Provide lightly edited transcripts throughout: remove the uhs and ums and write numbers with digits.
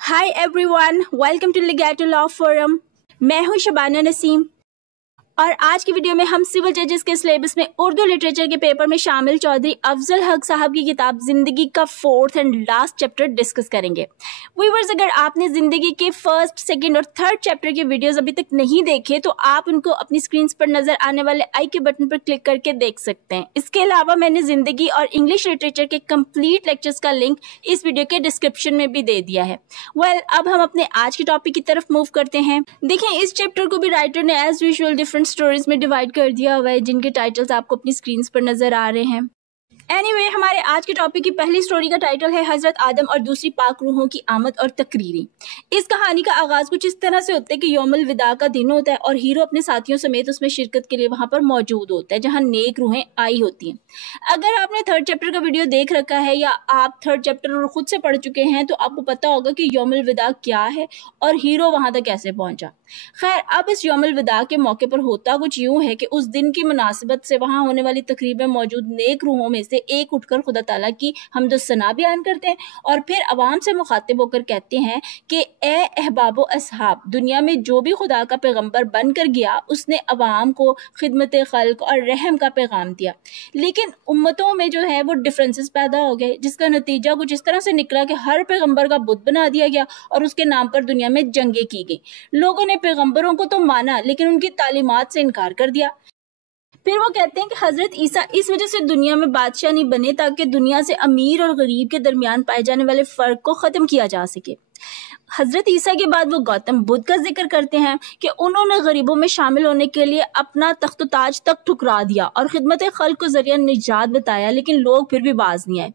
Hi everyone, welcome to Legato law forum. मैं हूं शबाना नसीम और आज की वीडियो में हम सिविल जजेस के सिलेबस में उर्दू लिटरेचर के पेपर में शामिल चौधरी अफजल हक साहब की किताब जिंदगी का 4th and last chapter discuss करेंगे। व्यूअर्स, अगर आपने जिंदगी के 1st, 2nd और 3rd चैप्टर के वीडियोस अभी तक नहीं देखे तो आप उनको अपनी स्क्रीन पर नजर आने वाले आई के बटन पर क्लिक करके देख सकते हैं। इसके अलावा मैंने जिंदगी और इंग्लिश लिटरेचर के कंप्लीट लेक्चर्स का लिंक इस वीडियो के डिस्क्रिप्शन में भी दे दिया है। अब हम अपने आज के टॉपिक की तरफ मूव करते हैं। देखिए, इस चैप्टर को भी राइटर ने एज यूजुअल डिफरेंट स्टोरीज में डिवाइड कर दिया हुआ है, जिनके टाइटल्स आपको अपनी स्क्रीन पर नजर आ रहे हैं। एनीवे, हमारे आज के टॉपिक की पहली स्टोरी का टाइटल है हजरत आदम और दूसरी पाक रूहों की आमद और तकरीरें। इस कहानी का आगाज कुछ इस तरह से होता है कि यौमुल विदा का दिन होता है और हीरो अपने साथियों समेत उसमें शिरकत के लिए वहां पर मौजूद होता है, जहां नेक रूहें आई होती हैं। अगर आपने 3rd चैप्टर का वीडियो देख रखा है या आप 3rd चैप्टर खुद से पढ़ चुके हैं तो आपको पता होगा कि यौमुल विदा क्या है और हीरो वहां तक कैसे पहुंचा। खैर, अब इस यौमुल विदा के मौके पर होता कुछ यूं है कि उस दिन की मुनासिबत से वहां होने वाली तकरीब में मौजूद नेक रूहों में से एक उठकर खुदा ताला की हम्द सना बयान करते हैं और फिर अवाम से मुखातिब होकर कहते हैं कि ए अहबाबो असहाब, दुनिया में जो भी खुदा का पैगंबर बनकर गया उसने अवाम को खिदमत खल्क और रहम का पैगाम दिया। लेकिन उम्मतों में जो है वो डिफरेंसेस पैदा हो गए, जिसका नतीजा कुछ इस तरह से निकला कि हर पैगंबर का बुत बना दिया गया और उसके नाम पर दुनिया में जंगें की गई। लोगों ने पैगंबरों को तो माना लेकिन उनकी तालीमात से इनकार कर दिया। फिर वो कहते हैं कि हजरत ईसा इस वजह से दुनिया में बादशाह नहीं बने ताकि दुनिया से अमीर और गरीब के दरमियान पाए जाने वाले फर्क को खत्म किया जा सके। हजरत ईसा के बाद वो गौतम बुद्ध का जिक्र करते हैं कि उन्होंने गरीबों में शामिल होने के लिए अपना तख्त ताज तक ठुकरा दिया और खिदमत खल्क को जरिया निजात बताया, लेकिन लोग फिर भी बाज नहीं आए।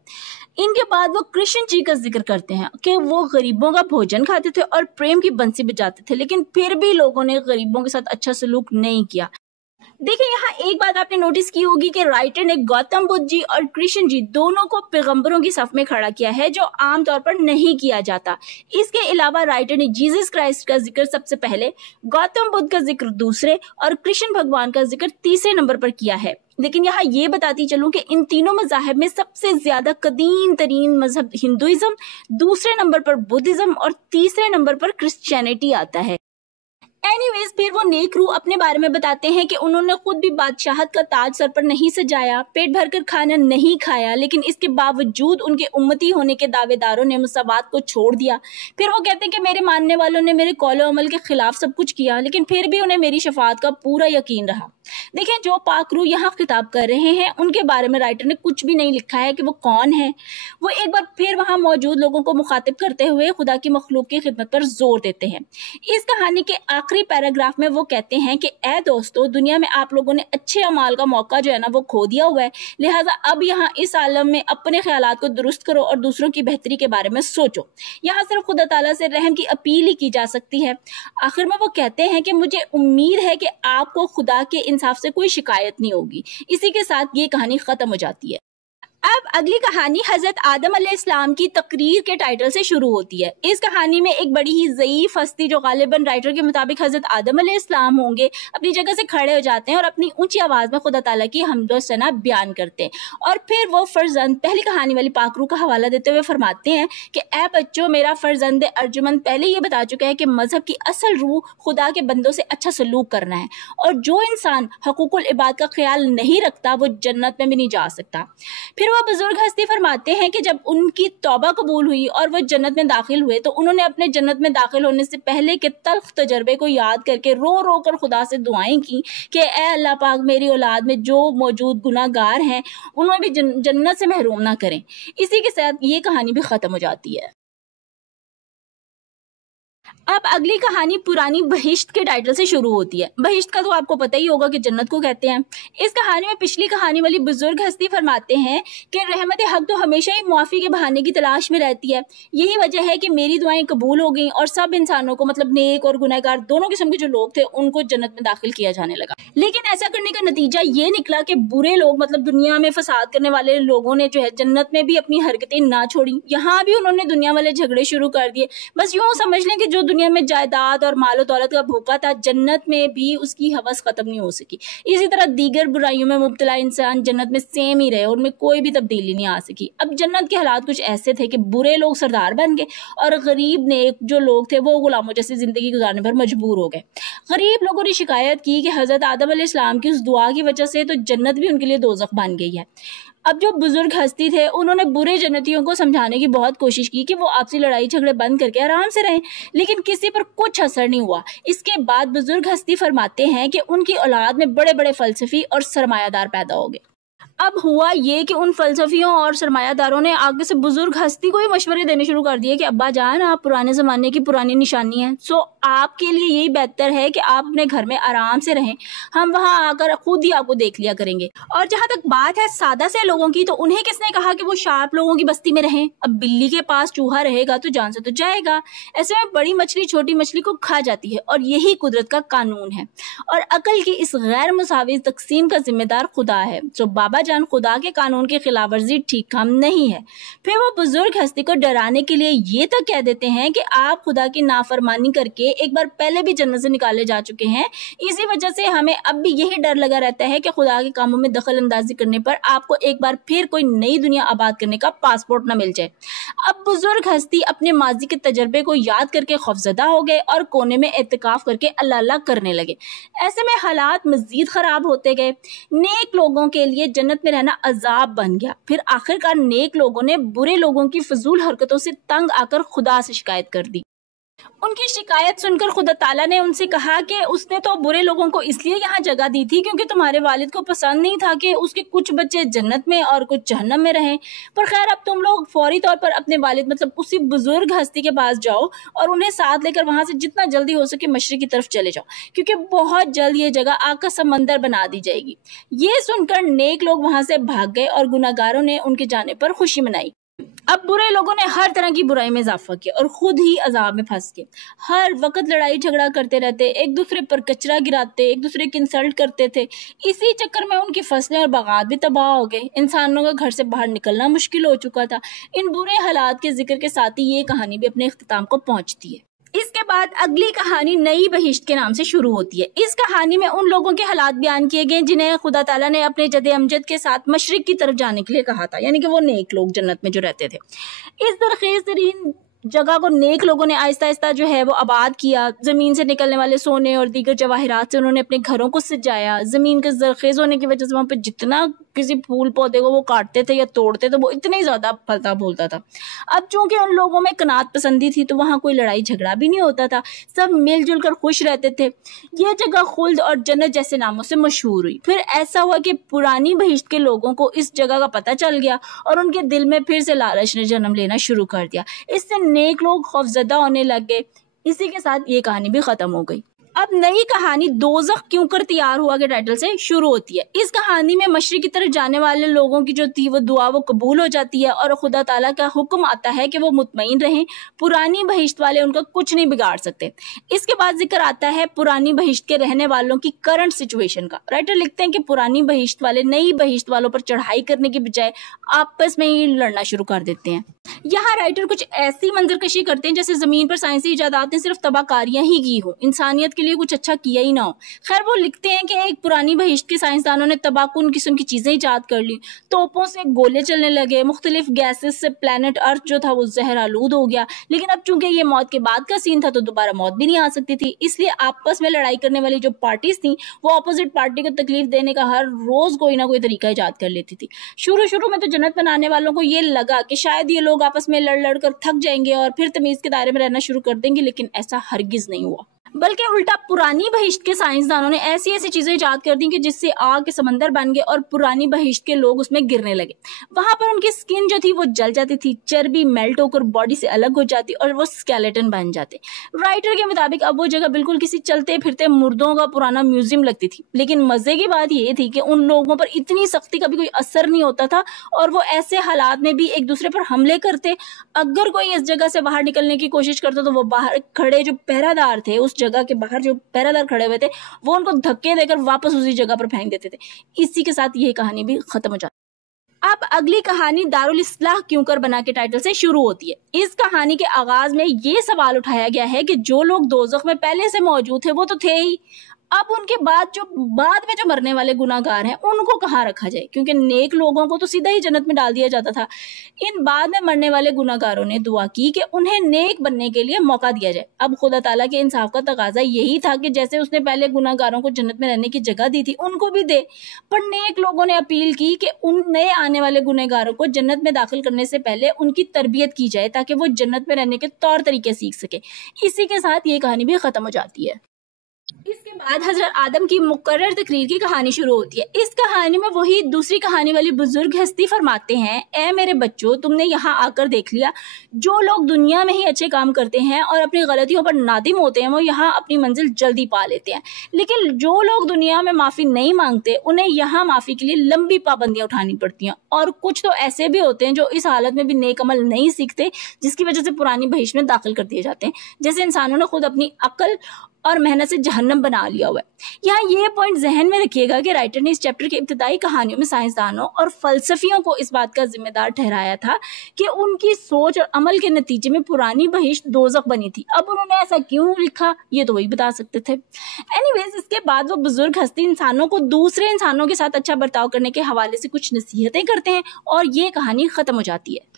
इनके बाद वो कृष्ण जी का जिक्र करते हैं कि वो गरीबों का भोजन खाते थे और प्रेम की बंसी बजाते थे, लेकिन फिर भी लोगों ने गरीबों के साथ अच्छा सलूक नहीं किया। देखिए, यहाँ एक बात आपने नोटिस की होगी कि राइटर ने गौतम बुद्ध जी और कृष्ण जी दोनों को पैगंबरों की सफ में खड़ा किया है, जो आमतौर पर नहीं किया जाता। इसके अलावा राइटर ने जीसस क्राइस्ट का जिक्र सबसे पहले, गौतम बुद्ध का जिक्र दूसरे और कृष्ण भगवान का जिक्र तीसरे नंबर पर किया है। लेकिन यहाँ ये बताती चलूं कि इन तीनों मज़ाहिब में सबसे ज्यादा कदीम तरीन मजहब हिंदुइज्म, दूसरे नंबर पर बुद्धिज्म और तीसरे नंबर पर क्रिश्चियनिटी आता है। एनीवेज, फिर वो नेक रूह अपने बारे में बताते हैं कि उन्होंने खुद भी बादशाहत का ताज सर पर नहीं सजाया, पेट भरकर खाना नहीं खाया, लेकिन इसके बावजूद उनके उम्मती होने के दावेदारों ने मुसावात को छोड़ दिया। फिर वो कहते हैं कि मेरे मानने वालों ने मेरे कौलो अमल के खिलाफ सब कुछ किया, लेकिन फिर भी उन्हें मेरी शफाअत का पूरा यकीन रहा। देखें, जो पाक रूह यहाँ खिताब कर रहे हैं उनके बारे में राइटर ने कुछ भी नहीं लिखा है कि वो कौन है। वो एक बार फिर वहां मौजूद लोगों को मुखातिब करते हुए खुदा की मखलूक की खिदमत पर जोर देते हैं। इस कहानी के आखिरी पैराग्राफ में वो कहते हैं कि ए दोस्तों, दुनिया में आप लोगों ने अच्छे अमाल का मौका जो है ना वो खो दिया हुआ है, लिहाजा अब यहाँ इस आलम में अपने ख्यालात को दुरुस्त करो और दूसरों की बेहतरी के बारे में सोचो। यहाँ सिर्फ खुदा ताला से रहम की अपील ही की जा सकती है। आखिर में वो कहते हैं कि मुझे उम्मीद है कि आपको खुदा के इंसाफ से कोई शिकायत नहीं होगी। इसी के साथ ये कहानी खत्म हो जाती है। अब अगली कहानी हजरत आदम अलैहिस्सलाम की तकरीर के टाइटल से शुरू होती है। इस कहानी में एक बड़ी ही ज़ईफ हस्ती, जो गालिबन राइटर के मुताबिक हजरत आदम अलैहिस्सलाम होंगे, अपनी जगह से खड़े हो जाते हैं और अपनी ऊंची आवाज में खुदा ताला की हम्द व सना बयान करते हैं। और फिर वो फर्जंद, पहली कहानी वाली पाकरू का हवाला देते हुए फरमाते हैं कि ए बच्चों, मेरा फर्जंद अर्जुमंद पहले ये बता चुका है कि मजहब की असल रूह खुदा के बंदों से अच्छा सलूक करना है, और जो इंसान हकूकुल इबाद का ख्याल नहीं रखता वो जन्नत में भी नहीं जा सकता। फिर वो बुजुर्ग हस्ती फरमाते हैं कि जब उनकी तौबा कबूल हुई और वो जन्नत में दाखिल हुए तो उन्होंने अपने जन्नत में दाखिल होने से पहले के तल्ख तजर्बे को याद करके रो रो कर खुदा से दुआएं की कि ए अल्लाह पाक, मेरी औलाद में जो मौजूद गुनाहगार हैं उन्हें भी जन्नत से महरूम ना करें। इसी के साथ ये कहानी भी खत्म हो जाती है। अब अगली कहानी पुरानी बहिश्त के टाइटल से शुरू होती है। बहिश्त का तो आपको पता ही होगा कि जन्नत को कहते हैं। इस कहानी में पिछली कहानी वाली बुजुर्ग हस्ती फरमाते हैं कि रहमत हक तो हमेशा ही मुआफी के बहाने की तलाश में रहती है। यही वजह है कि मेरी दुआएं कबूल हो गई और सब इंसानों को, मतलब नेक और गुनहगार दोनों किस्म के जो लोग थे, उनको जन्नत में दाखिल किया जाने लगा। लेकिन ऐसा करने का नतीजा ये निकला कि बुरे लोग, मतलब दुनिया में फसाद करने वाले लोगों ने जो है जन्नत में भी अपनी हरकतें ना छोड़ी, यहाँ भी उन्होंने दुनिया वाले झगड़े शुरू कर दिए। बस यूं समझ लें कि जो दुनिया दुनिया में जायदाद और मालो दौलत का भूखा था, जन्नत में भी उसकी हवस खत्म नहीं हो सकी। इसी तरह दीगर बुराइयों में मुब्तला इंसान जन्नत में सेम ही रहे और उनमें कोई भी तब्दीली नहीं आ सकी। अब जन्नत के हालात कुछ ऐसे थे कि बुरे लोग सरदार बन गए और गरीब नेक जो लोग थे वो गुलामों जैसी जिंदगी गुजारने पर मजबूर हो गए। गरीब लोगों ने शिकायत की कि हजरत आदम अलैहिस्सलाम की उस दुआ की वजह से तो जन्नत भी उनके लिए दोज़ख बन गई है। अब जो बुजुर्ग हस्ती थे उन्होंने बुरे जन्नतियों को समझाने की बहुत कोशिश की कि वो आपसी लड़ाई झगड़े बंद करके आराम से रहें, लेकिन किसी पर कुछ असर नहीं हुआ। इसके बाद बुजुर्ग हस्ती फरमाते हैं कि उनकी औलाद में बड़े बड़े फलसफी और सरमायादार पैदा हो गए। अब हुआ ये कि उन फलसफियों और सरमायादारों ने आगे से बुजुर्ग हस्ती को ही मशवरे देने शुरू कर दिए कि अब्बा जान, आप पुराने ज़माने की पुरानी निशानी हैं, सो आपके लिए यही बेहतर है कि आप अपने घर में आराम से रहें, हम वहाँ आकर खुद ही आपको देख लिया करेंगे। और जहाँ तक बात है सादा से लोगों की, तो उन्हें किसने कहा कि वो शार्प लोगों की बस्ती में रहें? अब बिल्ली के पास चूहा रहेगा तो जान से तो जाएगा। ऐसे में बड़ी मछली छोटी मछली को खा जाती है और यही कुदरत का कानून है। और अकल की इस गैर मुसावी तकसीम का जिम्मेदार खुदा है। सो बाबा जान, खुदा के कानून की खिलाफ वर्जी ठीक काम नहीं है। फिर वो बुजुर्ग हस्ती को डराने के लिए ये तक कह देते हैं कि आप खुदा की नाफरमानी करके एक बार पहले भी जन्नत से निकाले जा चुके हैं, इसी वजह से हमें अब भी यही डर लगा रहता है कि खुदा के कामों में दखल अंदाजी करने पर आपको एक बार फिर कोई नई दुनिया आबाद करने का पासपोर्ट न मिल जाए। अब बुजुर्ग हस्ती अपने माजी के तजर्बे को याद करके खौफजदा हो गए और कोने में एतकाफ करके अल्लाह अल्लाह करने लगे। ऐसे में हालात मजीद खराब होते गए। नेक लोगों के लिए जन्नत में रहना अजाब बन गया। फिर आखिरकार नेक लोगों ने बुरे लोगों की फजूल हरकतों से तंग आकर खुदा से शिकायत कर दी। उनकी शिकायत सुनकर खुदा ताला ने उनसे कहा कि उसने तो बुरे लोगों को इसलिए यहाँ जगह दी थी क्योंकि तुम्हारे वालिद को पसंद नहीं था कि उसके कुछ बच्चे जन्नत में और कुछ जहन्नम में रहें। पर खैर, अब तुम लोग फौरी तौर पर अपने वालिद मतलब उसी बुजुर्ग हस्ती के पास जाओ और उन्हें साथ लेकर वहां से जितना जल्दी हो सके मशरिक की तरफ चले जाओ, क्योंकि बहुत जल्द ये जगह आग का समंदर बना दी जाएगी। ये सुनकर नेक लोग वहां से भाग गए और गुनाहगारों ने उनके जाने पर खुशी मनाई। अब बुरे लोगों ने हर तरह की बुराई में इजाफा किया और खुद ही अजाब में फंस गए। हर वक्त लड़ाई झगड़ा करते रहते, एक दूसरे पर कचरा गिराते, एक दूसरे की इंसल्ट करते थे। इसी चक्कर में उनकी फसलें और बागात भी तबाह हो गए। इंसानों का घर से बाहर निकलना मुश्किल हो चुका था। इन बुरे हालात के जिक्र के साथ ही ये कहानी भी अपने इख्तिताम को पहुंचती है। इसके बाद अगली कहानी नई बहिश्त के नाम से शुरू होती है। इस कहानी में उन लोगों के हालात बयान किए गए जिन्हें खुदा ताला ने अपने जदे अमजद के साथ मशरिक की तरफ जाने के लिए कहा था, यानी कि वो नेक लोग जन्नत में जो रहते थे। इस दरखेज तरीन जगह को नेक लोगों ने आहिस्ता आहिस्ता जो है वो आबाद किया। जमीन से निकलने वाले सोने और दीगर जवाहरात से उन्होंने अपने घरों को सजाया। जमीन के जरखेज होने की वजह से वहां पे जितना किसी फूल पौधे को वो काटते थे या तोड़ते तो वो इतने ज्यादा फलता फूलता था। अब चूंकि उन लोगों में कनात पसंदी थी तो वहां कोई लड़ाई झगड़ा भी नहीं होता था, सब मिलजुल कर खुश रहते थे। ये जगह खुल्द और जन्नत जैसे नामों से मशहूर हुई। फिर ऐसा हुआ कि पुरानी बहिश्त के लोगों को इस जगह का पता चल गया और उनके दिल में फिर से लालच ने जन्म लेना शुरू कर दिया। इससे नेक लोग खौफजदा होने लग गए। इसी के साथ ये कहानी भी खत्म हो गई। अब नई कहानी दोज़ख क्यों कर तैयार हुआ के टाइटल से शुरू होती है। इस कहानी में मशरिक की तरफ जाने वाले लोगों की जो थी वो दुआ वो कबूल हो जाती है और खुदा ताला का हुक्म आता है कि वो मुतमईन रहें, पुरानी बहिश्त वाले उनका कुछ नहीं बिगाड़ सकते। इसके बाद जिक्र आता है पुरानी बहिश्त के रहने वालों की करंट सिचुएशन का। राइटर लिखते हैं कि पुरानी बहिश्त वाले नई बहिश्त वालों पर चढ़ाई करने की बजाय आपस में ही लड़ना शुरू कर देते हैं। यहाँ राइटर कुछ ऐसी मंजरकशी करते हैं जैसे जमीन पर साइंसी इजादात ने सिर्फ तबाहकारियां ही की हो, इंसानियत के लिए कुछ अच्छा किया ही ना हो। खैर, वो लिखते हैं कि एक पुरानी बहिश्त के साइंसदानों ने तबाहकुन किस्म की चीजें इजाद कर ली। तोपों से गोले चलने लगे, मुख्तलिफ गैसेस से प्लेनेट अर्थ जो था वो जहर आलूद हो गया। लेकिन अब चूंकि ये मौत के बाद का सीन था तो दोबारा मौत भी नहीं आ सकती थी, इसलिए आपस में लड़ाई करने वाली जो पार्टीज थी वो अपोजिट पार्टी को तकलीफ देने का हर रोज कोई ना कोई तरीका इजाद कर लेती थी। शुरू में तो जन्नत बनाने वालों को ये लगा कि शायद ये लोग आपस में लड़ कर थक जाएंगे और फिर तमीज के दायरे में रहना शुरू कर देंगे, लेकिन ऐसा हरगिज नहीं हुआ। बल्कि उल्टा पुरानी बहिश्त के साइंसदानों ने ऐसी ऐसी चीजें इजाद कर दी कि जिससे आग के समंदर बन गए और पुरानी बहिश्त के लोग उसमें गिरने लगे। वहां पर उनकी स्किन जो थी वो जल जाती थी, चर्बी मेल्ट होकर बॉडी से अलग हो जाती और वो स्केलेटन बन जाते। राइटर के मुताबिक अब वो जगह बिल्कुल किसी चलते फिरते मुर्दों का पुराना म्यूजियम लगती थी। लेकिन मजे की बात ये थी कि उन लोगों पर इतनी सख्ती का भी कोई असर नहीं होता था और वो ऐसे हालात में भी एक दूसरे पर हमले करते। अगर कोई इस जगह से बाहर निकलने की कोशिश करता तो वो बाहर खड़े जो पहरादार थे, उस जगह के बाहर जो पहरादार खड़े हुए थे, वो उनको धक्के देकर वापस उसी जगह पर फेंक देते थे। इसी के साथ यही कहानी भी खत्म हो जाती। اب اگلی کہانی دارل اصلاح کیوں کر بنا کے ٹائٹل سے شروع ہوتی ہے۔ اس کہانی کے آغاز میں یہ سوال اٹھایا گیا ہے کہ جو لوگ دوزخ میں پہلے سے موجود تھے وہ تو تھے ہی، اب ان کے بعد میں جو مرنے والے گناہ گار ہیں ان کو کہاں رکھا جائے، کیونکہ نیک لوگوں کو تو سیدھا ہی جنت میں ڈال دیا جاتا تھا۔ ان بعد میں مرنے والے گناہ گاروں نے دعا کی کہ انہیں نیک بننے کے لیے موقع دیا جائے۔ اب خدا تعالیٰ کے انصاف کا تقاضا یہی تھا کہ جیسے اس نے پہلے گناہ گاروں کو جنت میں رہنے کی جگہ دی تھی ان کو بھی دے، پر نیک لوگوں نے اپیل کی کہ ان نئے آنے والے گناہ گاروں کو جنت میں داخل کرنے سے پہلے ان کی تربیت کی جائے تاکہ وہ جنت میں رہنے کے طور طریقے سیکھ سکے۔ اسی کے ساتھ یہ کہانی بھی ختم ہو جاتی ہے۔ اس کے بعد حضرت آدم کی مقرر تقریر کی کہانی شروع ہوتی ہے۔ اس کہانی میں وہی دوسری کہانی والی بزرگ ہستی فرماتے ہیں، اے میرے بچوں، تم نے یہاں آ کر دیکھ لیا، جو لوگ دنیا میں ہی اچھے کام کرتے ہیں اور اپنی غلطیوں پر نادم ہوتے ہیں وہ یہاں اپنی منزل جلدی پا لیتے ہیں، لیکن جو لوگ دنیا میں معافی نہیں مانگتے انہیں یہاں معافی کے لیے لمبی پابندیاں اٹھانی پڑتی ہیں، اور کچھ تو ایسے بھی ہوتے ہیں جو اس حالت میں بھی نیک عمل نہیں سیکھتے، جس کی وجہ سے پرانی بہشت میں داخل کر دیے جاتے ہیں، جیسے انسانوں نے خود اپنی عقل اور محنت سے جہنم بنا لیا ہوا ہے۔ یہاں یہ پوائنٹ ذہن میں رکھیے گا کہ رائٹر نے اس چیپٹر کی ابتدائی کہانیوں میں سائنسدانوں اور فلسفیوں کو اس بات کا ذمہ دار ٹھہرایا تھا کہ ان کی سوچ اور عمل کے نتیجے میں پرانی بہشت دوزخ بنی تھی۔ اب انہوں نے ایسا کیوں لکھا یہ تو وہی بتا سکتے تھے۔ اینی ویز، اس کے بعد وہ بزرگ ہستی انسانوں کو دوسرے انسانوں کے ساتھ اچھا برتاؤ کرنے کے حوالے سے کچھ نصیحتیں کرتے ہیں اور یہ کہانی ختم ہو جاتی ہے۔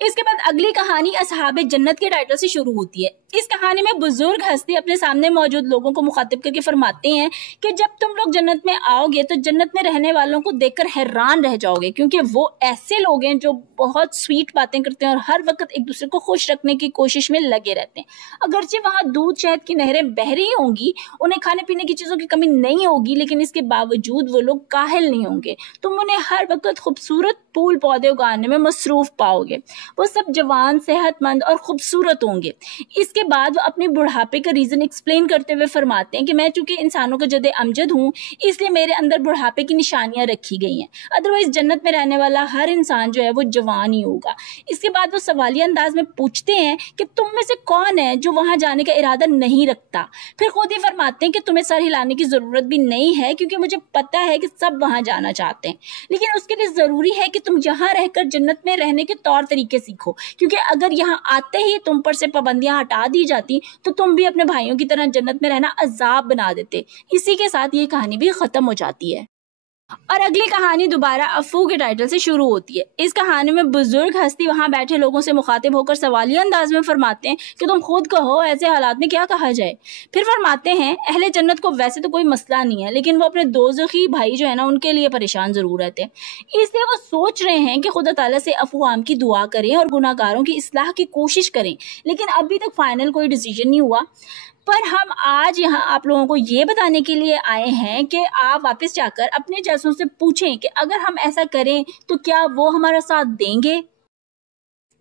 اس کے بعد اگلی کہانی اصحاب جنت کے ٹائٹل سے شروع ہوتی ہے۔ اس کہانی میں بزرگ ہستی اپنے سامنے موجود لوگوں کو مخاطب کر کے فرماتے ہیں کہ جب تم لوگ جنت میں آؤ گے تو جنت میں رہنے والوں کو دیکھ کر حیران رہ جاؤ گے، کیونکہ وہ ایسے لوگ ہیں جو بہت سویٹ باتیں کرتے ہیں اور ہر وقت ایک دوسرے کو خوش رکھنے کی کوشش میں لگے رہتے ہیں۔ اگرچہ وہاں دودھ شہد کی نہریں بہہ رہی ہوں گی، انہیں کھانے پینے کی چیزوں کی کمی نہیں ہوگی، لیکن اس کے باوجود وہ لوگ کاہل نہیں ہوں گے۔ تم انہیں ہر وقت خوبصورت پھول پودے اگانے میں مصروف پاؤ گے۔ وہ سب جوان، صحت مند اور خوبصورت ہوں گے۔ اس کے بعد وہ اپنے بڑھاپے کا ریزن ایکسپلین کرتے ہوئے فرماتے ہیں کہ میں چونکہ انسانوں کا جد امجد ہوں اس لیے میرے اندر بڑھاپے کی نشانیاں رکھی گئی ہیں، ادروائز جنت میں رہنے والا ہر انسان جو ہے وہ جوان ہی ہوگا۔ اس کے بعد وہ سوالیہ انداز میں پوچھتے ہیں کہ تم میں سے کون ہے جو وہاں جانے کا ارادہ نہیں رکھتا؟ پھر خود ہی فرماتے ہیں کہ تمہیں سر ہلانے کی ضرورت بھی نہیں ہے، کیونکہ مجھے پتا ہے کہ سب وہاں جانا چاہتے ہیں، لیکن اس کے لیے ضروری ہے کہ تم یہاں رہ کر جنت میں رہنے کے طور طریقے سیکھو، کیونکہ اگر یہاں آتے ہی تم پر سے پابندیاں ہٹا دی جاتی تو تم بھی اپنے بھائیوں کی طرح جنت میں رہنا عذاب بنا دیتے۔ اسی کے ساتھ یہ کہانی بھی ختم ہو جاتی ہے اور اگلی کہانی دوبارہ افو کے ٹائٹل سے شروع ہوتی ہے۔ اس کہانی میں بزرگ ہستی وہاں بیٹھے لوگوں سے مخاطب ہو کر سوالیہ انداز میں فرماتے ہیں کہ تم خود کہو ایسے حالات میں کیا کہا جائے۔ پھر فرماتے ہیں اہل جنت کو ویسے تو کوئی مسئلہ نہیں ہے، لیکن وہ اپنے دوزخی بھائی جو ہے نا ان کے لیے پریشان ضرور رہتے ہیں، اس لیے وہ سوچ رہے ہیں کہ خدا تعالیٰ سے عفو عام کی دعا کریں اور گناہ گاروں کی اصلاح کی کوشش کریں، لیکن ابھی تک فائنل کوئی ڈیسیژن نہیں ہوا۔ پر ہم آج یہاں آپ لوگوں کو یہ بتانے کے لیے آئے ہیں کہ آپ واپس جا کر اپنے جیسوں سے پوچھیں کہ اگر ہم ایسا کریں تو کیا وہ ہمارا ساتھ دیں گے۔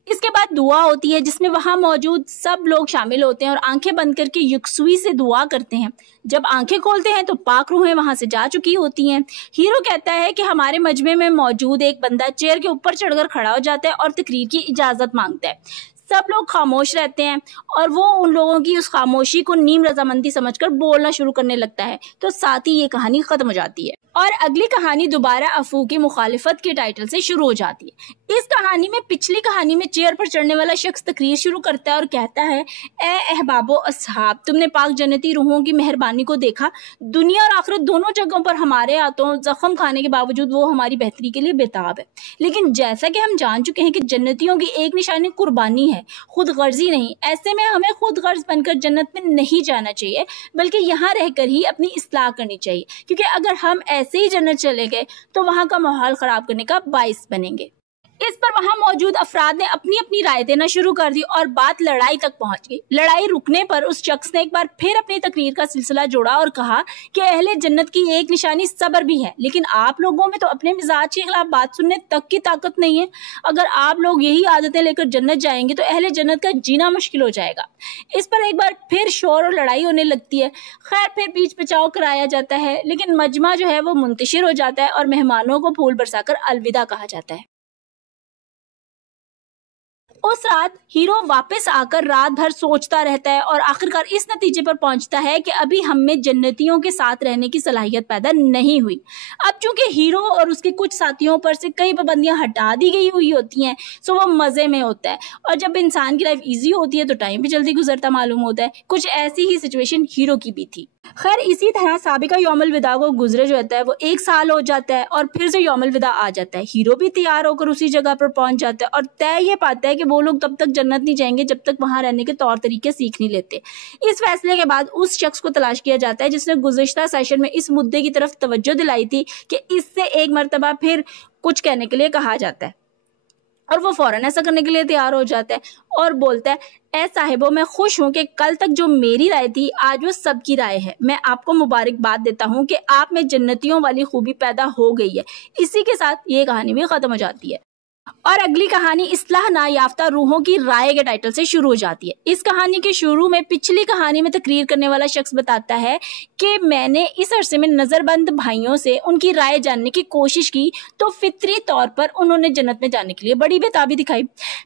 اس کے بعد دعا ہوتی ہے جس میں وہاں موجود سب لوگ شامل ہوتے ہیں اور آنکھیں بند کر کے یکسوئی سے دعا کرتے ہیں۔ جب آنکھیں کھولتے ہیں تو پاک روحیں وہاں سے جا چکی ہوتی ہیں۔ ہیرو کہتا ہے کہ ہمارے مجمع میں موجود ایک بندہ چیئر کے اوپر چڑھ کر کھڑا ہو جاتا ہے اور تقریر کی اجازت مانگتا ہے۔ سب لوگ خاموش رہتے ہیں اور وہ ان لوگوں کی اس خاموشی کو نیم رضامندی سمجھ کر بولنا شروع کرنے لگتا ہے، تو ساتھ ہی یہ کہانی ختم ہو جاتی ہے اور اگلی کہانی دوبارہ افو کی مخالفت کے ٹائٹل سے شروع ہو جاتی ہے۔ اس کہانی میں پچھلی کہانی میں چیئر پر چڑھنے والا شخص تقریر شروع کرتا ہے اور کہتا ہے اے احباب و اصحاب، تم نے پاک جنتی روحوں کی مہربانی کو دیکھا، دنیا اور آخرت دونوں جگہوں پر ہمارے ہاتھوں زخم کھانے کے باوجود وہ ہماری بہتری کے لیے بےتاب ہے، لیکن جیسا کہ ہم جان چکے ہیں کہ جنتیوں کی ایک نشانی قربانی ہے، خود غرضی نہیں۔ ایسے میں ہمیں خود غرض بن کر جنت میں نہیں جانا چاہیے بلکہ یہاں رہ کر ہی اپنی اصلاح کرنی چاہیے، کیونکہ اگر ہم ایسے ہی جنت چلے گئے تو وہاں کا ماحول خراب کرنے کا باعث بنیں گے۔ اس پر وہاں موجود افراد نے اپنی اپنی رائے دینا شروع کر دی اور بات لڑائی تک پہنچ گئی۔ لڑائی رکنے پر اس شخص نے ایک بار پھر اپنی تقریر کا سلسلہ جوڑا اور کہا کہ اہل جنت کی ایک نشانی صبر بھی ہے، لیکن آپ لوگوں میں تو اپنے مزاج کے خلاف بات سننے تک کی طاقت نہیں ہے۔ اگر آپ لوگ یہی عادتیں لے کر جنت جائیں گے تو اہل جنت کا جینا مشکل ہو جائے گا۔ اس پر ایک بار پھر شور اور لڑائی ہونے لگتی ہے۔ خیر پھر بیچ بچاؤ کرایا جاتا ہے، لیکن مجمع جو ہے وہ منتشر ہو جاتا ہے اور مہمانوں کو پھول برسا کر الوداع کہا جاتا ہے۔ उस रात हीरो वापस आकर रात भर सोचता रहता है और आखिरकार इस नतीजे पर पहुंचता है कि अभी हम में जन्नतियों के साथ रहने की सलाहियत पैदा नहीं हुई। अब चूंकि हीरो और उसके कुछ साथियों पर से कई पाबंदियां हटा दी गई हुई होती हैं, सो वो मजे में होता है, और जब इंसान की लाइफ इजी होती है तो टाइम भी जल्दी गुजरता मालूम होता है। कुछ ऐसी ही सिचुएशन हीरो की भी थी। खैर, इसी तरह साबिका यौमुल विदा को गुजरे जो होता है वो 1 साल हो जाता है और फिर से यौमुल विदा आ जाता है। हीरो भी तैयार होकर उसी जगह पर पहुंच जाता है और तय ये पाता है कि वो लोग तब तक जन्नत नहीं जाएंगे जब तक वहां रहने के तौर तरीके सीख नहीं लेते। इस फैसले के बाद उस शख्स को तलाश किया जाता है जिसने गुज़िश्ता सेशन में इस मुद्दे की तरफ तवज्जो दिलाई थी कि इससे एक मर्तबा फिर कुछ कहने के लिए कहा जाता है, और वो फौरन ऐसा करने के लिए तैयार हो जाता है और बोलता है, ए साहिबो, मैं खुश हूं कि कल तक जो मेरी राय थी आज वो सबकी राय है। मैं आपको मुबारकबाद देता हूं कि आप में जन्नतियों वाली खूबी पैदा हो गई है। इसी के साथ ये कहानी भी खत्म हो जाती है और अगली कहानी इस्लाह नायाफ्ता रूहों की राय के टाइटल से शुरू हो जाती है। इस कहानी के शुरू में पिछली कहानी में तकरीर करने वाला शख्स बताता है कि मैंने इस अरसे में नजरबंद भाइयों से उनकी राय जानने की कोशिश की तो फितरी तौर पर उन्होंने जन्नत में जाने के लिए बड़ी बेताबी दिखाई।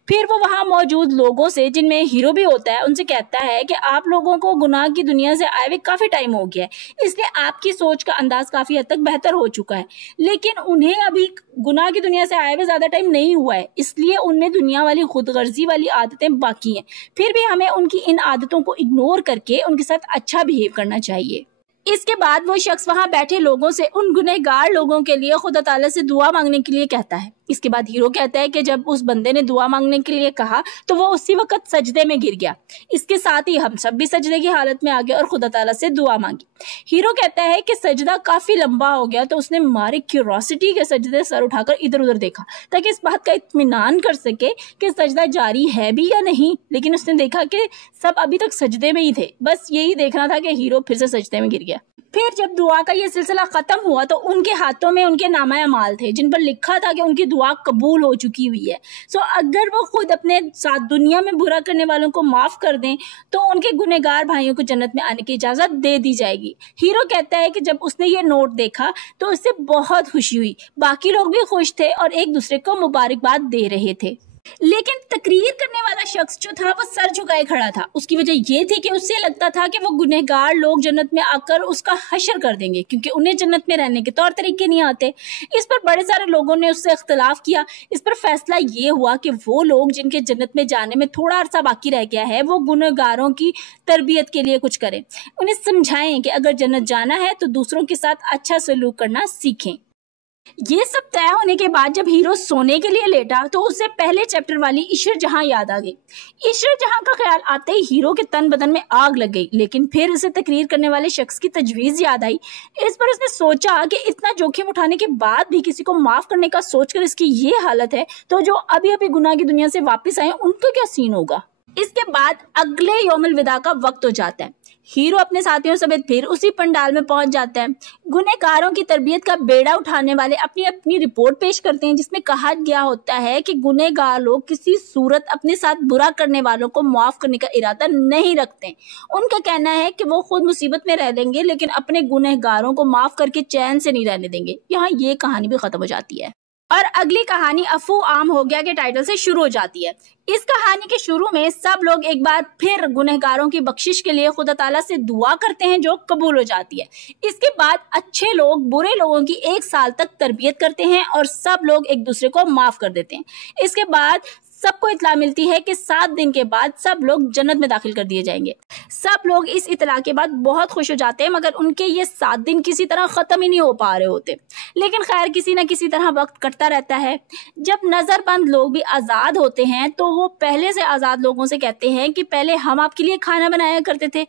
फिर वो वहां मौजूद लोगों से, जिनमें हीरो भी होता है, उनसे कहता है कि आप लोगों को गुनाह की दुनिया से आए हुए काफी टाइम हो गया है, इसलिए आपकी सोच का अंदाज काफी हद तक बेहतर हो चुका है, लेकिन उन्हें अभी गुनाह की दुनिया से आए हुए ज्यादा टाइम नहीं हुआ है, इसलिए उनमें दुनिया वाली खुदगर्जी वाली आदतें बाकी हैं। फिर भी हमें उनकी इन आदतों को इग्नोर करके उनके साथ अच्छा बिहेव करना चाहिए। इसके बाद वो शख्स वहां बैठे लोगों से उन गुनहगार लोगों के लिए खुदा ताला से दुआ मांगने के लिए कहता है। इसके बाद हीरो कहता है कि जब उस बंदे ने दुआ मांगने के लिए कहा तो वो उसी वक्त सजदे में गिर गया। इसके साथ ही हम सब भी सजदे की हालत में आ गए और खुदा ताला से दुआ मांगी। हीरो कहता है कि सजदा काफी लंबा हो गया तो उसने मारे क्यूरोसिटी के सजदे सर उठाकर इधर उधर देखा ताकि इस बात का इत्मीनान कर सके कि सजदा जारी है भी या नहीं, लेकिन उसने देखा कि सब अभी तक सजदे में ही थे। बस यही देखना था कि हीरो फिर से सजदे में गिर गया। फिर जब दुआ का ये सिलसिला खत्म हुआ तो उनके हाथों में उनके नामा अमाल थे जिन पर लिखा था कि उनकी दुआ कबूल हो चुकी हुई है। सो अगर वो खुद अपने साथ दुनिया में बुरा करने वालों को माफ कर दें तो उनके गुनहगार भाइयों को जन्नत में आने की इजाजत दे दी जाएगी। हीरो कहता है कि जब उसने ये नोट देखा तो उससे बहुत खुशी हुई। बाकी लोग भी खुश थे और एक दूसरे को मुबारकबाद दे रहे थे, लेकिन तकरीर करने वाला शख्स जो था वो सर झुकाए खड़ा था। उसकी वजह ये थी कि उससे लगता था कि वो गुनहगार लोग जन्नत में आकर उसका हशर कर देंगे क्योंकि उन्हें जन्नत में रहने के तौर तरीके नहीं आते। इस पर बड़े सारे लोगों ने उससे इख्तलाफ किया। इस पर फैसला ये हुआ कि वो लोग जिनके जन्नत में जाने में थोड़ा अरसा बाकी रह गया है वो गुनहगारों की तरबियत के लिए कुछ करें, उन्हें समझाएं कि अगर जन्नत जाना है तो दूसरों के साथ अच्छा सलूक करना सीखें। ये सब तय होने के बाद जब हीरो सोने के लिए लेटा तो उसे पहले चैप्टर वाली इश्र जहां याद आ गई। इश्र जहां का ख्याल आते ही हीरो के तन बदन में आग लग गई, लेकिन फिर उसे तकरीर करने वाले शख्स की तजवीज याद आई। इस पर उसने सोचा कि इतना जोखिम उठाने के बाद भी किसी को माफ करने का सोचकर इसकी ये हालत है तो जो अभी अभी गुनाह की दुनिया से वापस आए उनका क्या सीन होगा। इसके बाद अगले यौमुल विदा का वक्त हो जाता है। हीरो अपने साथियों समेत फिर उसी पंडाल में पहुंच जाता है। गुनहगारों की तरबियत का बेड़ा उठाने वाले अपनी अपनी रिपोर्ट पेश करते हैं जिसमें कहा गया होता है कि गुनहगार लोग किसी सूरत अपने साथ बुरा करने वालों को माफ करने का इरादा नहीं रखते। उनका कहना है कि वो खुद मुसीबत में रह लेंगे लेकिन अपने गुनहगारों को माफ करके चैन से नहीं रहने देंगे। यहाँ ये कहानी भी खत्म हो जाती है और अगली कहानी अफू आम हो गया के टाइटल से शुरू हो जाती है। इस कहानी के शुरू में सब लोग एक बार फिर गुनहगारों की बख्शिश के लिए खुदा ताला से दुआ करते हैं जो कबूल हो जाती है। इसके बाद अच्छे लोग बुरे लोगों की 1 साल तक तरबियत करते हैं और सब लोग एक दूसरे को माफ कर देते हैं। इसके बाद सबको इतला मिलती है कि 7 दिन के बाद सब लोग जन्नत में दाखिल कर दिए जाएंगे। सब लोग इस इतला के बाद बहुत खुश हो जाते हैं मगर उनके ये 7 दिन किसी तरह खत्म ही नहीं हो पा रहे होते। लेकिन खैर किसी न किसी तरह वक्त कटता रहता है। जब नजरबंद लोग भी आजाद होते हैं तो वो पहले से आजाद लोगों से कहते हैं कि पहले हम आपके लिए खाना बनाया करते थे,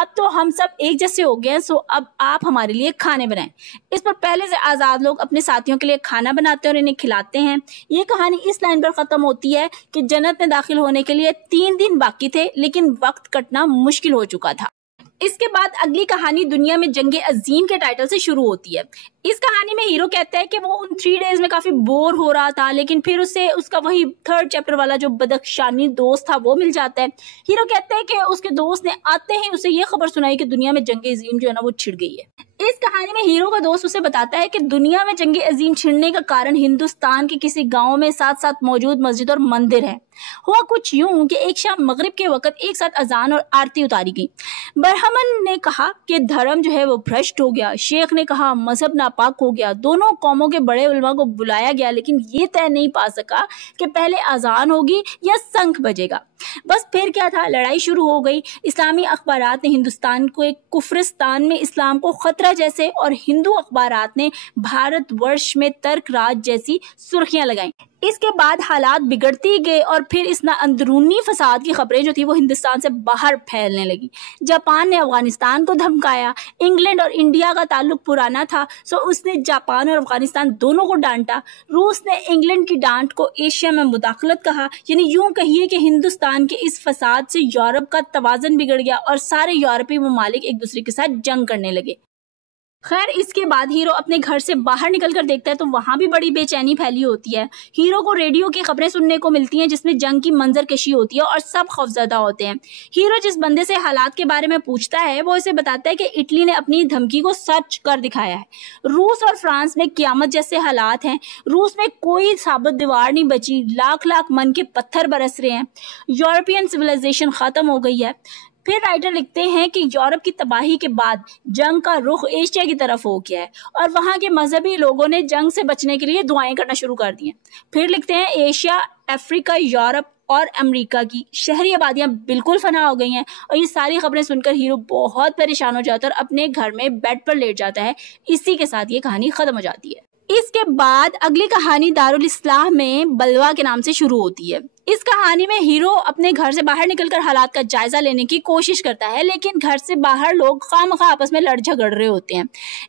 अब तो हम सब एक जैसे हो गए, सो अब आप हमारे लिए खाने बनाएं। इस पर पहले से आजाद लोग अपने साथियों के लिए खाना बनाते हैं और इन्हें खिलाते हैं। ये कहानी इस लाइन पर खत्म होती है कि जन्नत में दाखिल होने के लिए 3 दिन बाकी थे लेकिन वक्त कटना मुश्किल हो चुका था। इसके बाद अगली कहानी दुनिया में जंगे अजीम के टाइटल से शुरू होती है। इस कहानी में हीरो कहता है कि वो उन 3 डेज में काफी बोर हो रहा था, लेकिन फिर उसे उसका वही 3rd चैप्टर वाला जो बदख्शानी दोस्त था वो मिल जाता है। हीरो कहता है कि उसके दोस्त ने आते ही उसे ये खबर सुनाई कि दुनिया में जंग अजीम जो है ना वो छिड़ गई है। इस कहानी में हीरो का दोस्त उसे बताता है कि दुनिया में जंग अजीम छिड़ने का कारण हिंदुस्तान के किसी गांव में साथ साथ मौजूद मस्जिद और मंदिर है। हुआ कुछ यूं कि एक शाम मगरिब के वक्त एक साथ अजान और आरती उतारी गई। बरहमन ने कहा कि धर्म जो है वो भ्रष्ट हो गया, शेख ने कहा मजहब नापाक हो गया। दोनों कौमों के बड़े उलमा को बुलाया गया, लेकिन ये तय नहीं पा सका कि पहले अजान होगी या शंख बजेगा। बस फिर क्या था, लड़ाई शुरू हो गई। इस्लामी अखबारात ने हिंदुस्तान को एक कुफ्रिस्तान में इस्लाम को खतरा जैसे और हिंदू अखबारात ने भारतवर्ष में तर्क राज जैसी सुर्खियां लगाई। इसके बाद हालात बिगड़ती गए और फिर इस अंदरूनी फसाद की खबरें जो थी वो हिंदुस्तान से बाहर फैलने लगी। जापान ने अफगानिस्तान को धमकाया। इंग्लैंड और इंडिया का ताल्लुक पुराना था, सो उसने जापान और अफगानिस्तान दोनों को डांटा। रूस ने इंग्लैंड की डांट को एशिया में मुदाखलत कहा। यानी यूं कहिए कि हिंदुस्तान के इस फसाद से यूरोप का तवाज़ुन बिगड़ गया और सारे यूरोपीय ममालिक एक दूसरे के साथ जंग करने लगे। खैर, इसके बाद हीरो अपने घर से बाहर निकल कर देखता है तो वहां भी बड़ी बेचैनी फैली होती है। हीरो को रेडियो की खबरें सुनने को मिलती हैं जिसमें जंग की मंजरकशी होती है और सब खौफजदा होते हैं। हीरो जिस बंदे से हालात के बारे में पूछता है वो इसे बताता है कि इटली ने अपनी धमकी को सच कर दिखाया है। रूस और फ्रांस में कियामत जैसे हालात हैं। रूस में कोई साबित दीवार नहीं बची, लाख लाख मन के पत्थर बरस रहे हैं। यूरोपियन सिविलाइजेशन खत्म हो गई है। फिर राइटर लिखते हैं कि यूरोप की तबाही के बाद जंग का रुख एशिया की तरफ हो गया है और वहां के मजहबी लोगों ने जंग से बचने के लिए दुआएं करना शुरू कर दी हैं। फिर लिखते हैं एशिया, अफ्रीका, यूरोप और अमेरिका की शहरी आबादियां बिल्कुल फना हो गई हैं। और ये सारी खबरें सुनकर हीरो बहुत परेशान हो जाता है और अपने घर में बेड पर लेट जाता है। इसी के साथ ये कहानी खत्म हो जाती है। इसके बाद अगली कहानी दारुल इस्लाह में बलवा के नाम से शुरू होती है। इस कहानी में हीरो अपने घर से बाहर निकलकर हालात का जायजा लेने की कोशिश करता है, लेकिन घर से बाहर लोग खामखा आपस में लड़ झगड़ रहे होते हैं,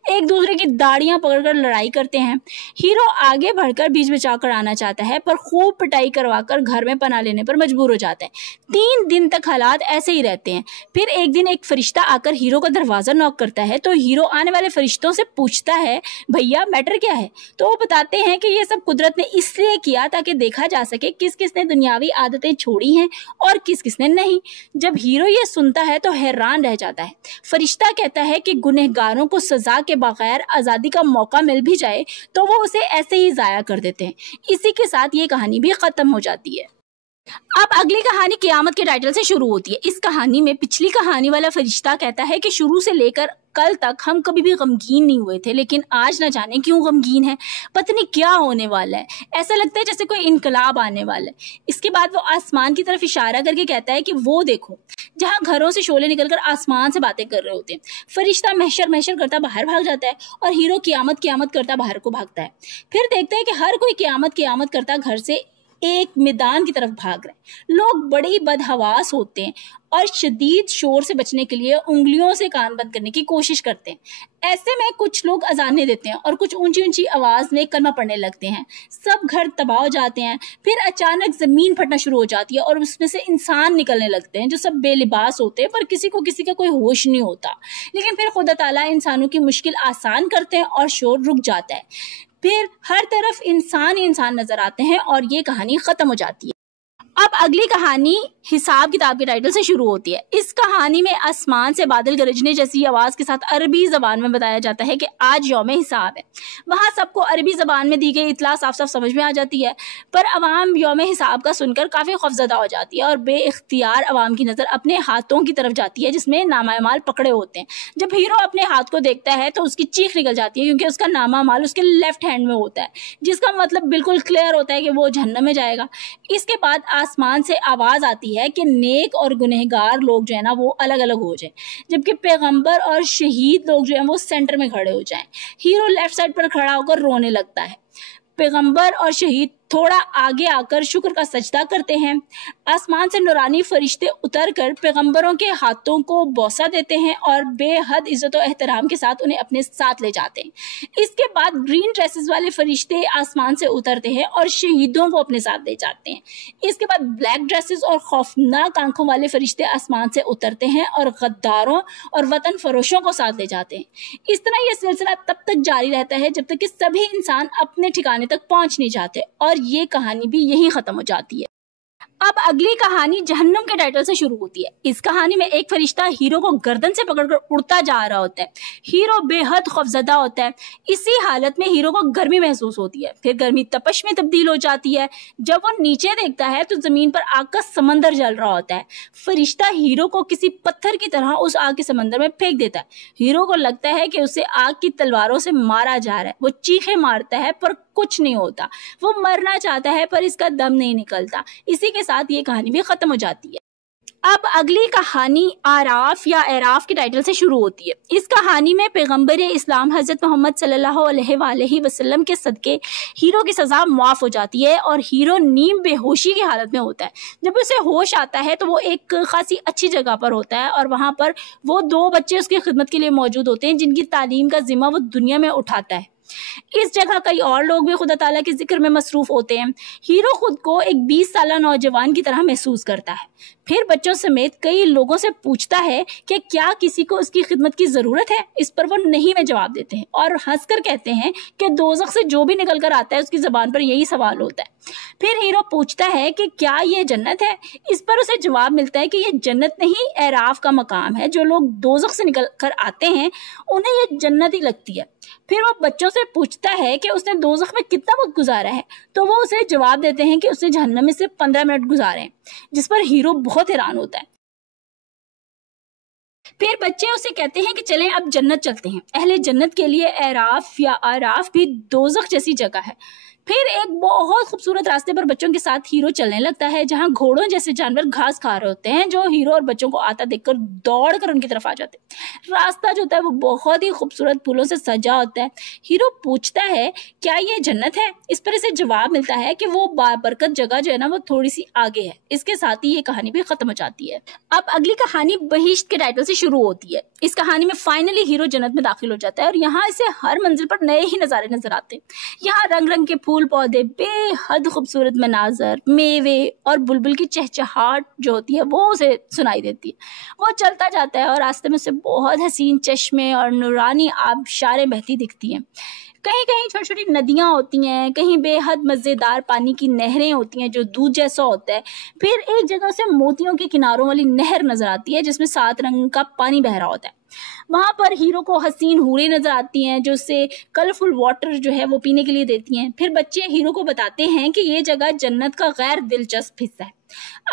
एक दूसरे की दाढ़ियां पकड़कर लड़ाई करते हैं। हीरो आगे बढ़कर बीच बचाकर आना चाहता है पर खूब पिटाई करवाकर घर में पनाह लेने पर मजबूर हो जाता है। 3 दिन तक हालात ऐसे ही रहते हैं। फिर एक दिन एक फरिश्ता आकर हीरो का दरवाजा नॉक करता है तो हीरो आने वाले फरिश्तों से पूछता है, भैया मैटर क्या है? तो वो बताते हैं कि ये सब कुदरत ने इसलिए किया ताकि देखा जा सके किस किस ने दुनियावी आदतें छोड़ी हैं और किस किस ने नहीं। जब हीरो ये सुनता है तो हैरान रह जाता है। फरिश्ता कहता है कि गुनहगारों को सजा के बगैर आज़ादी का मौका मिल भी जाए तो वो उसे ऐसे ही ज़ाया कर देते हैं। इसी के साथ ये कहानी भी ख़त्म हो जाती है। अब अगली कहानी क़यामत के टाइटल से शुरू होती है। इस कहानी में पिछली कहानी वाला फरिश्ता कहता है कि शुरू से लेकर कल तक हम कभी भी गमगीन नहीं हुए थे, लेकिन आज न जाने क्यों गमगीन है, पता नहीं क्या होने वाला है, ऐसा लगता है जैसे कोई इनकलाब आने वाला है। इसके बाद वो आसमान की तरफ इशारा करके कहता है कि वो देखो, जहाँ घरों से शोले निकलकर आसमान से बातें कर रहे होते हैं। फरिश्ता महशर महशर करता बाहर भाग जाता है और हीरो क़यामत क़यामत करता बाहर को भागता है। फिर देखता है कि हर कोई क़यामत क़यामत करता घर से एक मैदान की तरफ भाग रहे हैं। लोग बड़ी बदहवास होते हैं और शदीद शोर से बचने के लिए उंगलियों से कान बंद करने की कोशिश करते हैं। ऐसे में कुछ लोग अजानें देते हैं और कुछ ऊंची ऊंची आवाज में कलमा पढ़ने लगते हैं। सब घर तबाह हो जाते हैं। फिर अचानक जमीन फटना शुरू हो जाती है और उसमें से इंसान निकलने लगते हैं जो सब बेलिबास होते हैं, पर किसी को किसी का कोई होश नहीं होता। लेकिन फिर खुदा ताला इंसानों की मुश्किल आसान करते हैं और शोर रुक जाता है। फिर हर तरफ इंसान ही इंसान नजर आते हैं और ये कहानी खत्म हो जाती है। अब अगली कहानी हिसाब किताब के टाइटल से शुरू होती है। इस कहानी में आसमान से बादल गरजने जैसी आवाज के साथ अरबी जबान में बताया जाता है कि आज यौम हिसाब है। वहां सबको अरबी जबान में दी गई इतला साफ साफ समझ में आ जाती है, पर अवाम यौम हिसाब का सुनकर काफी खौफजदा हो जाती है और बेइख्तियार अवाम की नजर अपने हाथों की तरफ जाती है जिसमें नामा-ए-माल पकड़े होते हैं। जब हीरो अपने हाथ को देखता है तो उसकी चीख निकल जाती है क्योंकि उसका नामा-ए-माल उसके लेफ्ट हैंड में होता है, जिसका मतलब बिल्कुल क्लियर होता है कि वो जहन्नम में जाएगा। इसके बाद आसमान से आवाज आती है कि नेक और गुनहगार लोग जो है ना वो अलग अलग हो जाएं, जबकि पैगंबर और शहीद लोग जो है वो सेंटर में खड़े हो जाएं। हीरो लेफ्ट साइड पर खड़ा होकर रोने लगता है। पैगंबर और शहीद थोड़ा आगे आकर शुक्र का सजदा करते हैं। आसमान से नूरानी फरिश्ते उतरकर पैगंबरों के हाथों को बोसा देते हैं और बेहद इज्जत और एहतराम के साथ उन्हें अपने साथ ले जाते हैं। इसके बाद ग्रीन ड्रेसेस वाले फरिश्ते आसमान से उतरते हैं और शहीदों को अपने साथ ले जाते हैं। इसके बाद ब्लैक ड्रेसेस और खौफनाक आंखों वाले फरिश्ते आसमान से उतरते हैं और गद्दारों और वतन फरोशों को साथ ले जाते हैं। इस तरह यह सिलसिला तब तक जारी रहता है जब तक कि सभी इंसान अपने ठिकाने तक पहुंच नहीं जाते और ये कहानी भी यहीं खत्म हो जाती है। अब अगली कहानी जहन्नुम के टाइटल से शुरू होती है। इस कहानी में एक फरिश्ता हीरो को गर्दन से पकड़कर उड़ता जा रहा होता है। हीरो बेहद खौफजदा होता है। इसी हालत में हीरो को गर्मी महसूस होती है। फिर गर्मी तपश में तब्दील हो जाती है। जब वो नीचे देखता है तो जमीन पर आग का समंदर जल रहा होता है। फरिश्ता हीरो को किसी पत्थर की तरह उस आग के समंदर में फेंक देता है। हीरो को लगता है कि उसे आग की तलवारों से मारा जा रहा है। वो चीखें मारता है पर कुछ नहीं होता। वो मरना चाहता है पर इसका दम नहीं निकलता। इसी के साथ ये कहानी भी खत्म हो जाती है। अब अगली कहानी आराफ या एराफ के टाइटल से शुरू होती है। इस कहानी में पैगंबर इस्लाम हजरत मोहम्मद सल्लल्लाहु अलैहि वसल्लम के सदके हीरो की सजा माफ हो जाती है और हीरो नीम बेहोशी की हालत में होता है। जब उसे होश आता है तो वो एक खासी अच्छी जगह पर होता है और वहां पर वो 2 बच्चे उसकी खिदमत के लिए मौजूद होते हैं जिनकी तालीम का जिम्मा वो दुनिया में उठाता है। इस जगह कई और लोग भी खुदा ताला के जिक्र में मसरूफ होते हैं। हीरो खुद को एक 20 साला नौजवान की तरह महसूस करता है। फिर बच्चों समेत कई लोगों से पूछता है कि क्या किसी को उसकी खिदमत की जरूरत है। इस पर वो नहीं में जवाब देते हैं और हंसकर कहते हैं कि दोज़ख से जो भी निकल कर आता है उसकी जबान पर यही सवाल होता है। फिर हीरो पूछता है कि क्या ये जन्नत है। इस पर उसे जवाब मिलता है कि ये जन्नत नहीं, एराफ का मकाम है। जो लोग दोज़ख से निकल कर आते हैं उन्हें ये जन्नत ही लगती है। फिर वो बच्चों से पूछता है कि उसने दोज़ख में कितना वक्त गुजारा है, तो वो उसे जवाब देते हैं कि उसने जहन्नम में सिर्फ 15 मिनट गुजारे हैं, जिस पर हीरो बहुत हैरान होता है। फिर बच्चे उसे कहते हैं कि चलें अब जन्नत चलते हैं। अहले जन्नत के लिए एराफ या आराफ भी दोज़ख जैसी जगह है। फिर एक बहुत खूबसूरत रास्ते पर बच्चों के साथ हीरो चलने लगता है जहां घोड़ों जैसे जानवर घास खा रहे होते हैं जो हीरो और बच्चों को आता देखकर दौड़कर उनकी तरफ आ जाते हैं। रास्ता जो होता है वो बहुत ही खूबसूरत फूलों से सजा होता है। हीरो पूछता है क्या ये जन्नत है। इस पर इसे जवाब मिलता है कि वो बाबरकत जगह जो है ना वो थोड़ी सी आगे है। इसके साथ ही ये कहानी भी खत्म हो जाती है। अब अगली कहानी बहिश्त के टाइटल से शुरू होती है। इस कहानी में फाइनली हीरो जन्नत में दाखिल हो जाता है और यहाँ इसे हर मंजिल पर नए ही नजारे नजर आते हैं। यहाँ रंग रंग के फूल पौधे, बेहद खूबसूरत मनाजर, मेवे और बुलबुल की चहचहाट जो होती है वो उसे सुनाई देती है। वो चलता जाता है और रास्ते में से बहुत हसीन चश्मे और नूरानी आबशारें बहती दिखती हैं। कहीं कहीं छोटी छोटी नदियां होती हैं, कहीं बेहद मज़ेदार पानी की नहरें होती हैं जो दूध जैसा होता है। फिर एक जगह से मोतियों के किनारों वाली नहर नजर आती है जिसमें 7 रंग का पानी बह रहा होता है। वहां पर हीरो को हसीन हूरें नजर आती हैं जो उसे कलरफुल वाटर जो है वो पीने के लिए देती हैं। फिर बच्चे हीरो को बताते हैं कि ये जगह जन्नत का गैर दिलचस्प हिस्सा है,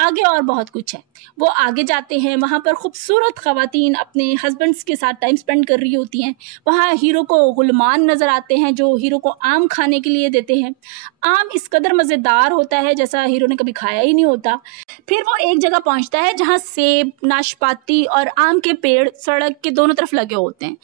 आगे और बहुत कुछ है। वो आगे जाते हैं, वहां पर खूबसूरत खवातीन अपने हस्बैंड्स के साथ टाइम स्पेंड कर रही होती हैं। वहां हीरो को गुलमान नजर आते हैं जो हीरो को आम खाने के लिए देते हैं। आम इस कदर मजेदार होता है जैसा हीरो ने कभी खाया ही नहीं होता। फिर वो एक जगह पहुंचता है जहां सेब, नाशपाती और आम के पेड़ सड़क के दोनों तरफ लगे होते हैं।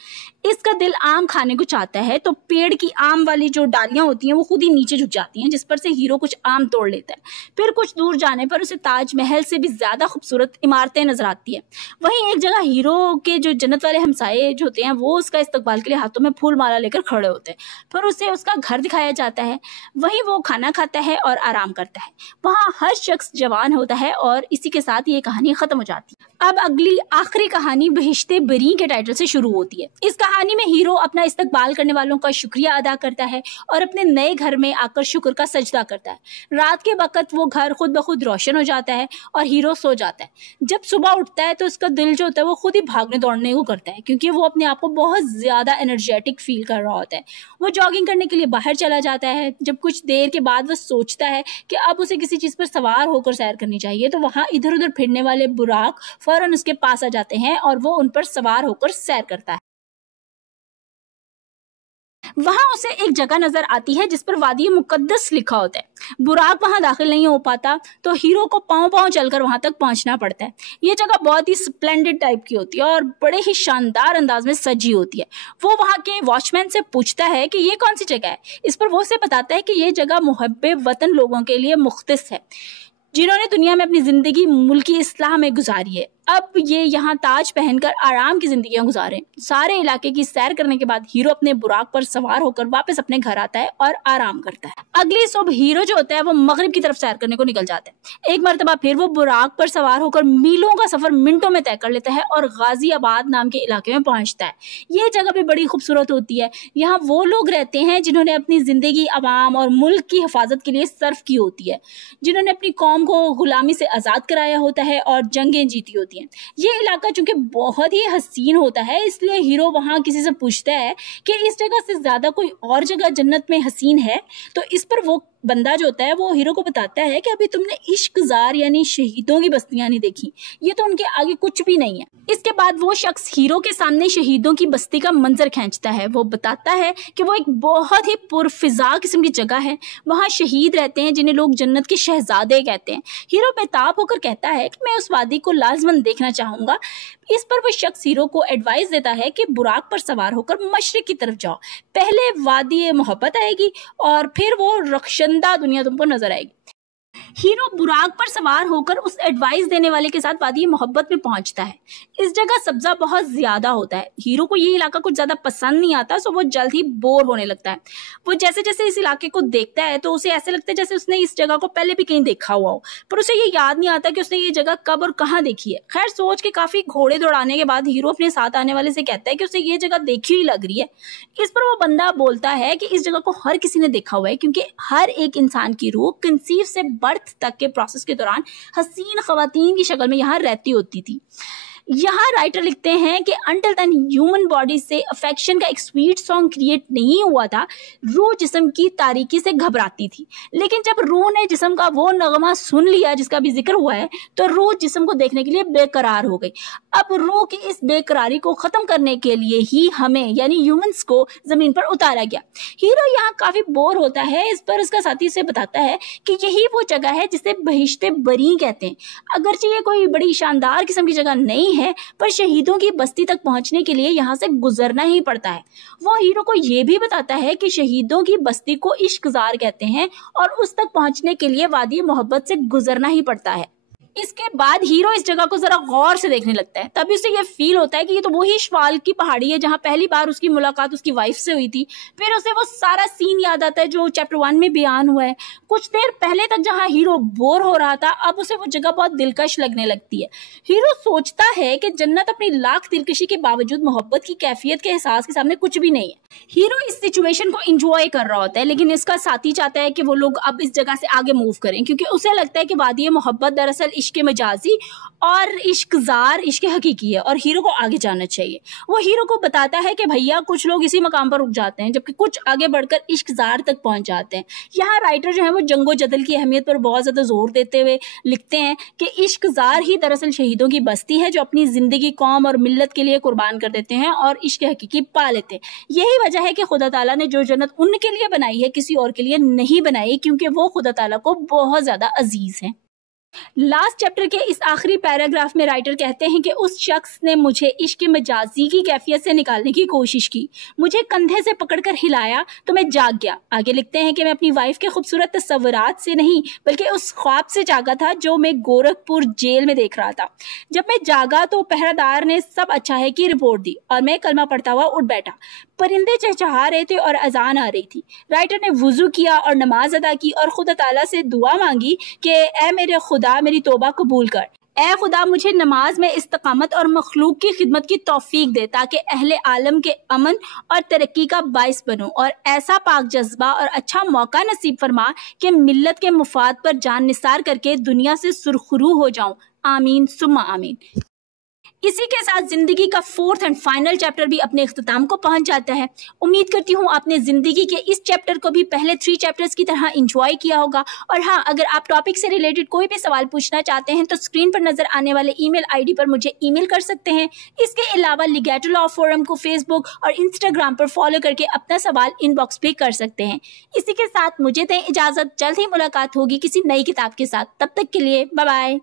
इसका दिल आम खाने को चाहता है तो पेड़ की आम वाली जो डालियां होती हैं वो खुद ही नीचे झुक जाती हैं जिस पर से हीरो कुछ आम तोड़ लेता है। फिर कुछ दूर जाने पर उसे ताजमहल से भी ज्यादा खूबसूरत इमारतें नजर आती है। वहीं एक जगह हीरो के जो जन्नत वाले हमसाए जो होते हैं वो उसका इस्तकबाल के लिए हाथों में फूल माला लेकर खड़े होते हैं। फिर उसे उसका घर दिखाया जाता है। वहीं वो खाना खाता है और आराम करता है। वहाँ हर शख्स जवान होता है और इसी के साथ ये कहानी खत्म हो जाती है। अब अगली आखिरी कहानी बहिश्ते बरी के टाइटल से शुरू होती है। इस कहानी में हीरो अपना इस्तकबाल करने वालों का शुक्रिया अदा करता है और अपने नए घर में आकर शुक्र का सजदा करता है। रात के वक्त वो घर खुद ब खुद रोशन हो जाता है और हीरो सो जाता है। जब सुबह उठता है तो उसका दिल जो होता है वो खुद ही भागने दौड़ने को करता है क्योंकि वो अपने आप को बहुत ज्यादा एनर्जेटिक फील कर रहा होता है। वो जॉगिंग करने के लिए बाहर चला जाता है। जब कुछ देर के बाद वो सोचता है कि अब उसे किसी चीज पर सवार होकर सैर करनी चाहिए तो वहां इधर उधर फिरने वाले बुराक फौरन उसके पास आ जाते हैं और वो उन पर सवार होकर सैर करता है। वहां उसे एक जगह नजर आती है जिस पर वादी मुकद्दस लिखा होता है। बुराक वहां दाखिल नहीं हो पाता तो हीरो को पांव पांव चलकर वहां तक पहुंचना पड़ता है। ये जगह बहुत ही स्प्लेंडेड टाइप की होती है और बड़े ही शानदार अंदाज में सजी होती है। वो वहां के वॉचमैन से पूछता है कि ये कौन सी जगह है। इस पर वो उसे बताता है कि ये जगह मुहब्बे वतन लोगों के लिए मुख्तस है जिन्होंने दुनिया में अपनी जिंदगी मुल्की इस्लाह में गुजारी है। अब ये यहाँ ताज पहनकर आराम की जिंदगियां गुजारें। सारे इलाके की सैर करने के बाद हीरो अपने बुराक पर सवार होकर वापस अपने घर आता है और आराम करता है। अगली सुबह हीरो जो होता है वो मगरिब की तरफ सैर करने को निकल जाता है। एक मर्तबा फिर वो बुराक पर सवार होकर मीलों का सफर मिनटों में तय कर लेता है और गाजियाबाद नाम के इलाके में पहुंचता है। ये जगह भी बड़ी खूबसूरत होती है। यहाँ वो लोग रहते हैं जिन्होंने अपनी जिंदगी अवाम और मुल्क की हिफाजत के लिए सर्फ की होती है, जिन्होंने अपनी कौम को गुलामी से आजाद कराया होता है और जंगें जीती होती हैं। ये इलाका चूंकि बहुत ही हसीन होता है, इसलिए हीरो वहां किसी से पूछता है कि इस जगह से ज्यादा कोई और जगह जन्नत में हसीन है। तो इस पर वो बंदा जो होता है वो हीरो को बताता है कि अभी तुमने इश्कजार यानी शहीदों की बस्तियां नहीं देखी, ये तो उनके आगे कुछ भी नहीं है। इसके बाद वो शख्स हीरो के सामने शहीदों की बस्ती का मंजर खींचता है। वो बताता है कि वो एक बहुत ही पुरफिजा किस्म की जगह है, वहां शहीद रहते हैं जिन्हें लोग जन्नत के शहजादे कहते हैं। हीरो बेताब होकर कहता है कि मैं उस वादी को लाजमन देखना चाहूंगा। इस पर वो शख्स हीरो को एडवाइस देता है कि बुराक पर सवार होकर मशरिक की तरफ जाओ, पहले वादी मोहब्बत आएगी और फिर वो रक्षंदा दुनिया तुमको नजर आएगी। हीरो बुराक पर सवार होकर उस एडवाइस देने वाले के साथ वादी मोहब्बत में पहुंचता है। इस जगह सब्जा बहुत ज्यादा होता है। हीरो को ये इलाका कुछ ज्यादा पसंद नहीं आता, सो वो जल्द ही बोर होने लगता है। वो जैसे जैसे इस इलाके को देखता है तो उसे ऐसे लगता है जैसे उसने इस जगह को पहले भी कहीं देखा हुआ हो, पर उसे ये याद नहीं आता कि उसने ये जगह कब और कहाँ देखी है। खैर सोच के काफी घोड़े दौड़ाने के बाद हीरो अपने साथ आने वाले से कहता है कि उसे ये जगह देखी हुई लग रही है। इस पर वो बंदा बोलता है कि इस जगह को हर किसी ने देखा हुआ है, क्योंकि हर एक इंसान की रूह कंसीव से बर्थ तक के प्रोसेस के दौरान हसीन खवातीन की शक्ल में यहाँ रहती होती थी। यहाँ राइटर लिखते हैं कि अंटिल देन ह्यूमन बॉडी से अफेक्शन का एक स्वीट सॉन्ग क्रिएट नहीं हुआ था, रूह जिस्म की तारीकी से घबराती थी। लेकिन जब रूह ने जिस्म का वो नगमा सुन लिया जिसका भी जिक्र हुआ है, तो रूह जिस्म को देखने के लिए बेकरार हो गई। अब रूह की इस बेकरारी को खत्म करने के लिए ही हमें यानी ह्यूमंस को जमीन पर उतारा गया। हीरो यहाँ काफी बोर होता है। इस पर उसका साथी से बताता है कि यही वो जगह है जिसे बहिश्ते बरी कहते हैं। अगरचे ये कोई बड़ी शानदार किस्म की जगह नहीं है, पर शहीदों की बस्ती तक पहुंचने के लिए यहाँ से गुजरना ही पड़ता है। वो हीरो को ये भी बताता है कि शहीदों की बस्ती को इश्कजार कहते हैं और उस तक पहुंचने के लिए वादी मोहब्बत से गुजरना ही पड़ता है। इसके बाद हीरो इस जगह को जरा गौर से देखने लगता है। तभी उसे ये फील होता है कि ये तो वही शवाल की पहाड़ी है जहां पहली बार उसकी मुलाकात उसकी वाइफ से हुई थी। फिर उसे वो सारा सीन याद आता है जो चैप्टर 1 में बयान हुआ है। कुछ देर पहले तक जहां हीरो बोर हो रहा था, अब उसे वो जगह बहुत दिलकश लगने लगती है। हीरो सोचता है कि जन्नत अपनी लाख दिलकशी के बावजूद मोहब्बत की कैफियत के एहसास के सामने कुछ भी नहीं है। हीरो इस सिचुएशन को एंजॉय कर रहा होता है, लेकिन इसका साथी चाहता है कि वो लोग अब इस जगह से आगे मूव करें, क्योंकि उसे लगता है कि वादी मोहब्बत दरअसल इश्क मजाजी और इश्कजार इश्क हकीकी है और हीरो को आगे जाना चाहिए। वो हीरो को बताता है कि भैया कुछ लोग इसी मकाम पर रुक जाते हैं जबकि कुछ आगे बढ़कर इश्कजार तक पहुंच जाते हैं। यहाँ राइटर जो है वो जंगो जदल की अहमियत पर बहुत ज्यादा जोर देते हुए लिखते हैं कि इश्कजार ही दरअसल शहीदों की बस्ती है जो अपनी जिंदगी कौम और मिल्लत के लिए कुर्बान कर देते हैं और इश्क हकीकी पा लेते हैं। यही वजह है कि खुदा ताला ने जो जन्नत उनके लिए बनाई है किसी और के लिए नहीं बनाई, क्योंकि वो खुदा ताला को बहुत ज्यादा अजीज है। लास्ट चैप्टर के इस आखिरी पैराग्राफ में राइटर कहते हैं कि उस शख्स ने मुझे इश्क मजाजी की कैफियत से निकालने की कोशिश की, मुझे कंधे से पकड़कर हिलाया तो मैं जाग गया। आगे लिखते हैं कि मैं अपनी वाइफ के खूबसूरत तस्वुरात से नहीं बल्कि उस ख्वाब से जागा था जो मैं गोरखपुर जेल में देख रहा था। जब मैं जागा तो पहरादार ने सब अच्छा है की रिपोर्ट दी और मैं कलमा पढ़ता हुआ उठ बैठा। परिंदे चहचहा रहे थे और अजान आ रही थी। राइटर ने वुजू किया और नमाज अदा की और खुदा ताला से दुआ मांगी कि ए मेरे खुदा मेरी तौबा कबूल कर। ए खुदा मुझे नमाज में इस्तकामत और मखलूक की खिदमत की तौफीक दे ताकि अहले आलम के अमन और तरक्की का बाइस बनूं और ऐसा पाक जज्बा और अच्छा मौका नसीब फरमा कि मिल्लत के मुफाद पर जान निसार करके दुनिया से सुरखरू हो जाऊं। आमीन सुम्मा आमीन। इसी के साथ जिंदगी का 4th एंड फाइनल चैप्टर भी अपने इख्तिताम को पहुंच जाता है। उम्मीद करती हूँ आपने जिंदगी के इस चैप्टर को भी पहले 3 चैप्टर्स की तरह एंजॉय किया होगा। और हाँ, अगर आप टॉपिक से रिलेटेड कोई भी सवाल पूछना चाहते हैं तो स्क्रीन पर नजर आने वाले ईमेल आईडी पर मुझे ईमेल कर सकते हैं। इसके अलावा लिगैटो लॉ फोरम को फेसबुक और इंस्टाग्राम पर फॉलो करके अपना सवाल इनबॉक्स पे कर सकते हैं। इसी के साथ मुझे दें इजाजत, जल्द ही मुलाकात होगी किसी नई किताब के साथ। तब तक के लिए बाय बाय।